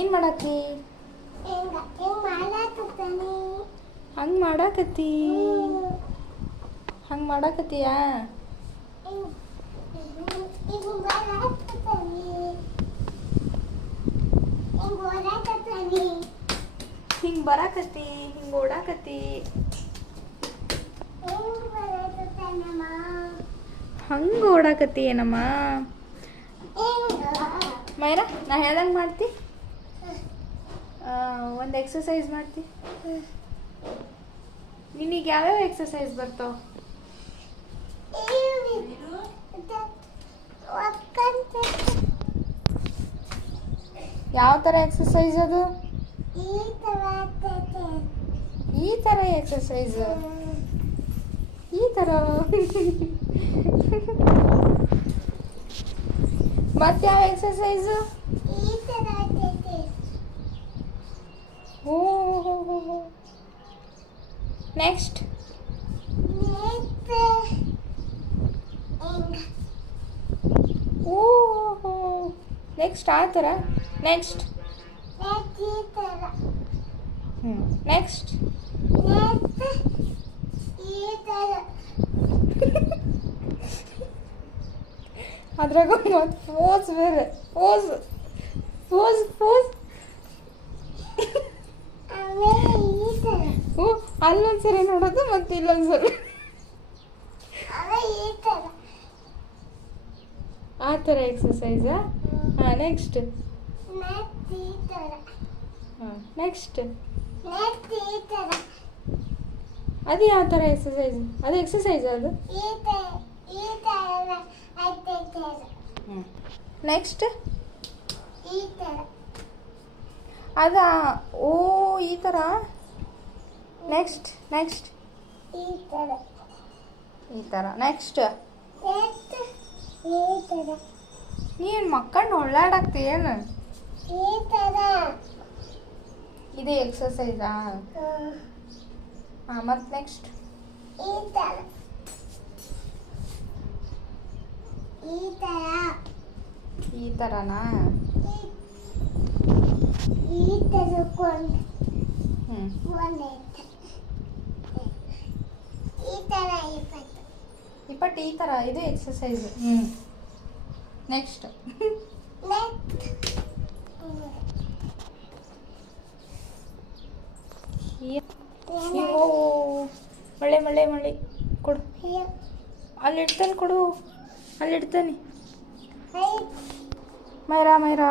ಏನು ಮಾಡಾಕಿ? ಹಂಗೆ ಮಾಡಾಕತ್ತಿ? ಹಂಗೆ ಮಾಡಾಕತ್ತೀಯಾ? ಹಿಂಗೆ ಬರಾಕತ್ತಿ, ಹಿಂಗೆ ಓಡಾಕತ್ತಿ, ಹಂಗೆ ಓಡಾಕತ್ತಿ ಏನಮ್ಮ? ಮೈರಾ, ನಾ ಹೇಳ್ದಂಗೆ ಮಾಡ್ತಿ? ಒಂದು ಎಕ್ಸಸೈಸ್ ಮಾಡ್ತಿ? ನಿನಗೆ ಯಾವ್ಯಾವ ಎಕ್ಸಸೈಸ್ ಬರ್ತಾವ? ಯಾವ ಥರ ಎಕ್ಸಸೈಸ್ ಅದು? ಈ ಥರ ಎಕ್ಸಸೈಸ್, ಈ ಥರ. ಮತ್ತೆ ಯಾವ ಎಕ್ಸಸೈಸು? ಓ, ನೆಕ್ಸ್ಟ್ ಓಹೋ, ನೆಕ್ಸ್ಟ್ ಆ ಥರ. ನೆಕ್ಸ್ಟ್ ನೆಕ್ಸ್ಟ್ ಅದ್ರಾಗ ಮತ್ತು ಪೋಸ್ ಬೇರೆ. ಪೋಸ್ ಪೋಸ್ ಪೋಸ್ ಹ್ಞೂ, ಅಲ್ಲೊಂದ್ಸರಿ ನೋಡೋದು ಮತ್ತು ಇಲ್ಲೊಂದ್ಸರಿ ಆ ಥರ ಎಕ್ಸಸೈಸಾ? ಹಾಂ, ನೆಕ್ಸ್ಟ್. ಹಾಂ, ನೆಕ್ಸ್ಟ್. ಅದು ಯಾವ ಥರ ಎಕ್ಸಸೈಸ್? ಅದು ಎಕ್ಸಸೈಸ್ ಅದು? ನೆಕ್ಸ್ಟ್ ಅದಾ? ಓ, ಈ ಥರ. ನೆಕ್ಸ್ಟ್ ನೆಕ್ಸ್ಟ್ ಈ ಥರ. ನೆಕ್ಸ್ಟ್ ನೀನು ಮಕ್ಕಳನ್ನ ಒಳ್ಳಾಡಾಕ್ತಿ ಏನು? ಇದು ಎಕ್ಸಸೈಸಾ? ಹಾಂ, ಮತ್ತು ನೆಕ್ಸ್ಟ್ ಈ ಥರನಾ? ಇಪ್ಪಟ್ಟು ಈ ಥರ. ಇದು ಎಕ್ಸಸೈಸ್. ನೆಕ್ಸ್ಟ್ ಮಳೆ ಮಳೆ ಮಳೆ ಕೊಡು. ಅಲ್ಲಿಡ್ತಾನೆ, ಕೊಡು. ಅಲ್ಲಿಡ್ತಾನೆ. ಮೈರಾ ಮೈರಾ